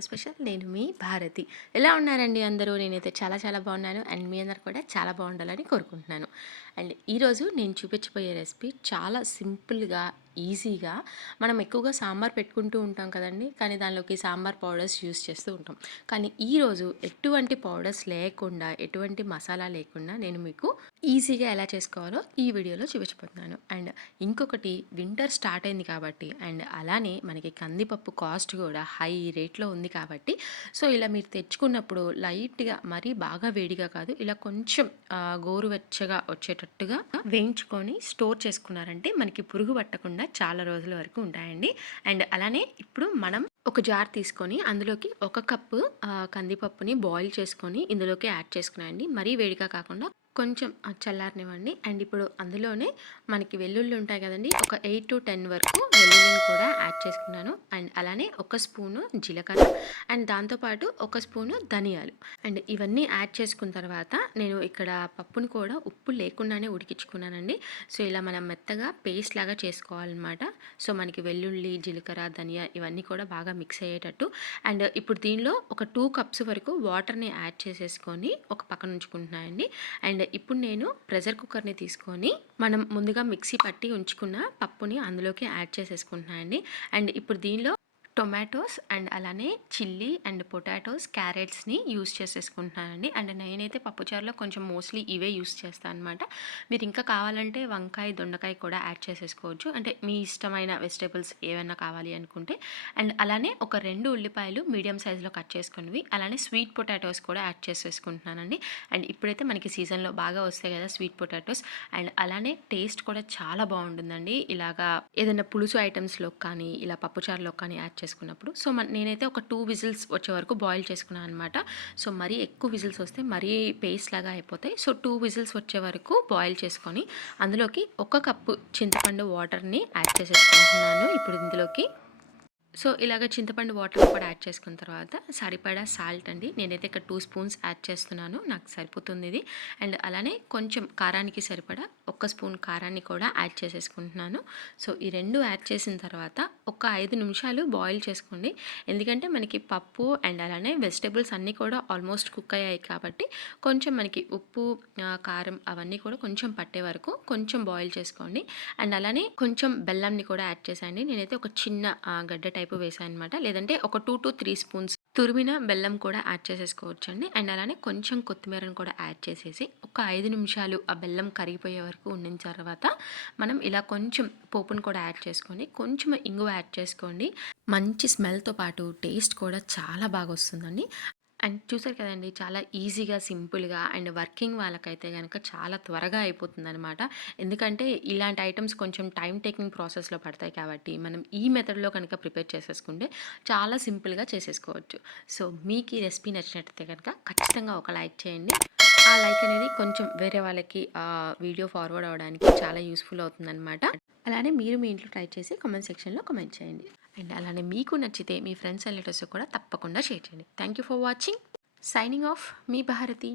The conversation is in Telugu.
స్పెషల్. నేను మీ భారతి. ఎలా ఉన్నారండి అందరూ? నేనైతే చాలా చాలా బాగున్నాను. అండ్ మీ అందరు కూడా చాలా బాగుండాలని కోరుకుంటున్నాను. అండ్ ఈరోజు నేను చూపించబోయే రెసిపీ చాలా సింపుల్గా ఈజీగా మనం ఎక్కువగా సాంబార్ పెట్టుకుంటూ ఉంటాం కదండి. కానీ దానిలోకి సాంబార్ పౌడర్స్ యూస్ చేస్తూ ఉంటాం. కానీ ఈరోజు ఎటువంటి పౌడర్స్ లేకుండా ఎటువంటి మసాలా లేకుండా నేను మీకు ఈజీగా ఎలా చేసుకోవాలో ఈ వీడియోలో చూపించబోతున్నాను. అండ్ ఇంకొకటి వింటర్ స్టార్ట్ అయింది కాబట్టి అండ్ అలానే మనకి కందిపప్పు కాస్ట్ కూడా హై రేట్లో ఉంది కాబట్టి సో ఇలా మీరు తెచ్చుకున్నప్పుడు లైట్గా మరీ బాగా వేడిగా కాదు ఇలా కొంచెం గోరువెచ్చగా వచ్చేటట్టుగా వేయించుకొని స్టోర్ చేసుకున్నారంటే మనకి పురుగు పట్టకుండా చాలా రోజుల వరకు ఉంటాయండి. అండ్ అలానే ఇప్పుడు మనం ఒక జార్ తీసుకొని అందులోకి ఒక కప్పు కందిపప్పుని బాయిల్ చేసుకొని ఇందులోకి యాడ్ చేసుకున్నాయండి. మరీ వేడిగా కాకుండా కొంచెం చల్లారనివ్వండి. అండ్ ఇప్పుడు అందులోనే మనకి వెల్లుల్లి ఉంటాయి కదండి ఒక ఎయిట్ టు టెన్ వరకు వెల్లుల్లిని కూడా యాడ్ చేసుకున్నాను. అండ్ అలానే ఒక స్పూను జీలకర్ర అండ్ దాంతోపాటు ఒక స్పూను ధనియాలు. అండ్ ఇవన్నీ యాడ్ చేసుకున్న తర్వాత నేను ఇక్కడ పప్పుని కూడా ఉప్పు లేకుండానే ఉడికించుకున్నానండి. సో ఇలా మనం మెత్తగా పేస్ట్ లాగా చేసుకోవాలన్నమాట. సో మనకి వెల్లుల్లి జీలకర్ర ధనియా ఇవన్నీ కూడా బాగా మిక్స్ అయ్యేటట్టు. అండ్ ఇప్పుడు దీనిలో ఒక టూ కప్స్ వరకు వాటర్ని యాడ్ చేసేసుకొని ఒక పక్కన ఉంచుకుంటున్నానండి. అండ్ ఇప్పుడు నేను ప్రెషర్ కుక్కర్ని తీసుకొని మనం ముందుగా మిక్సీ పట్టి ఉంచుకున్న పప్పుని అందులోకి యాడ్ చేసేసుకుంటున్నాను అండి అండ్ ఇప్పుడు దీనిలో టొమాటోస్ అండ్ అలానే చిల్లీ అండ్ పొటాటోస్ క్యారెట్స్ని యూస్ చేసేసుకుంటున్నానండి. అండ్ నేనైతే పప్పుచారులో కొంచెం మోస్ట్లీ ఇవే యూస్ చేస్తాను అనమాట మీరు ఇంకా కావాలంటే వంకాయ దొండకాయ కూడా యాడ్ చేసేసుకోవచ్చు. అంటే మీ ఇష్టమైన వెజిటేబుల్స్ ఏమైనా కావాలి అనుకుంటే. అండ్ అలానే ఒక రెండు ఉల్లిపాయలు మీడియం సైజులో కట్ చేసుకున్నవి అలానే స్వీట్ పొటాటోస్ కూడా యాడ్ చేసేసుకుంటున్నానండి. అండ్ ఇప్పుడైతే మనకి సీజన్లో బాగా వస్తాయి కదా స్వీట్ పొటాటోస్. అండ్ అలానే టేస్ట్ కూడా చాలా బాగుంటుందండి. ఇలాగా ఏదైనా పులుసు ఐటమ్స్లో కానీ ఇలా పప్పుచారులో కానీ యాడ్ చేసుకున్నప్పుడు. సో మన నేనైతే ఒక టూ విజిల్స్ వచ్చే వరకు బాయిల్ చేసుకున్నాను అనమాట సో మరీ ఎక్కువ విజిల్స్ వస్తే మరీ పేస్ట్ లాగా అయిపోతాయి. సో టూ విజిల్స్ వచ్చే వరకు బాయిల్ చేసుకొని అందులోకి ఒక కప్పు చింతపండు వాటర్ని యాడ్ చేసేసుకుంటున్నాను. ఇప్పుడు ఇందులోకి సో ఇలాగ చింతపండు వాటర్ కూడా యాడ్ చేసుకున్న తర్వాత సరిపడా సాల్ట్ అండి. నేనైతే ఇక్కడ టూ స్పూన్స్ యాడ్ చేస్తున్నాను. నాకు సరిపోతుంది ఇది. అండ్ అలానే కొంచెం కారానికి సరిపడా ఒక్క స్పూన్ కారాన్ని కూడా యాడ్ చేసేసుకుంటున్నాను. సో ఈ రెండు యాడ్ చేసిన తర్వాత ఒక ఐదు నిమిషాలు బాయిల్ చేసుకోండి. ఎందుకంటే మనకి పప్పు అండ్ అలానే వెజిటేబుల్స్ అన్నీ కూడా ఆల్మోస్ట్ కుక్ అయ్యాయి కాబట్టి కొంచెం మనకి ఉప్పు కారం అవన్నీ కూడా కొంచెం పట్టే వరకు కొంచెం బాయిల్ చేసుకోండి. అండ్ అలానే కొంచెం బెల్లంని కూడా యాడ్ చేసేయండి. నేనైతే ఒక చిన్న గడ్డ టైప్ వేసాను అనమాట లేదంటే ఒక టూ టు త్రీ స్పూన్స్ తురిమిన బెల్లం కూడా యాడ్ చేసేసుకోవచ్చు అండి అండ్ అలానే కొంచెం కొత్తిమీరను కూడా యాడ్ చేసేసి ఒక ఐదు నిమిషాలు ఆ బెల్లం కరిగిపోయే వరకు ఉండిన తర్వాత మనం ఇలా కొంచెం పోపును కూడా యాడ్ చేసుకొని కొంచెం ఇంగువ యాడ్ చేసుకోండి. మంచి స్మెల్తో పాటు టేస్ట్ కూడా చాలా బాగా వస్తుందండి. అండ్ చూసారు కదండి చాలా ఈజీగా సింపుల్గా అండ్ వర్కింగ్ వాళ్ళకైతే కనుక చాలా త్వరగా అయిపోతుందనమాట ఎందుకంటే ఇలాంటి ఐటమ్స్ కొంచెం టైం టేకింగ్ ప్రాసెస్లో పడతాయి కాబట్టి మనం ఈ మెథడ్లో కనుక ప్రిపేర్ చేసేసుకుంటే చాలా సింపుల్గా చేసేసుకోవచ్చు. సో మీకు ఈ రెసిపీ నచ్చినట్లయితే కనుక ఖచ్చితంగా ఒక లైక్ చేయండి. ఆ లైక్ అనేది కొంచెం వేరే వాళ్ళకి ఆ వీడియో ఫార్వర్డ్ అవ్వడానికి చాలా యూస్ఫుల్ అవుతుందన్నమాట. అలానే మీరు మీ ఇంట్లో ట్రై చేసి కామెంట్ సెక్షన్లో కామెంట్ చేయండి. అండ్ అలానే మీకు నచ్చితే మీ ఫ్రెండ్స్ అండ్ రిలేటివ్స్ కూడా తప్పకుండా షేర్ చేయండి. Thank you for watching. Signing off me Bharati.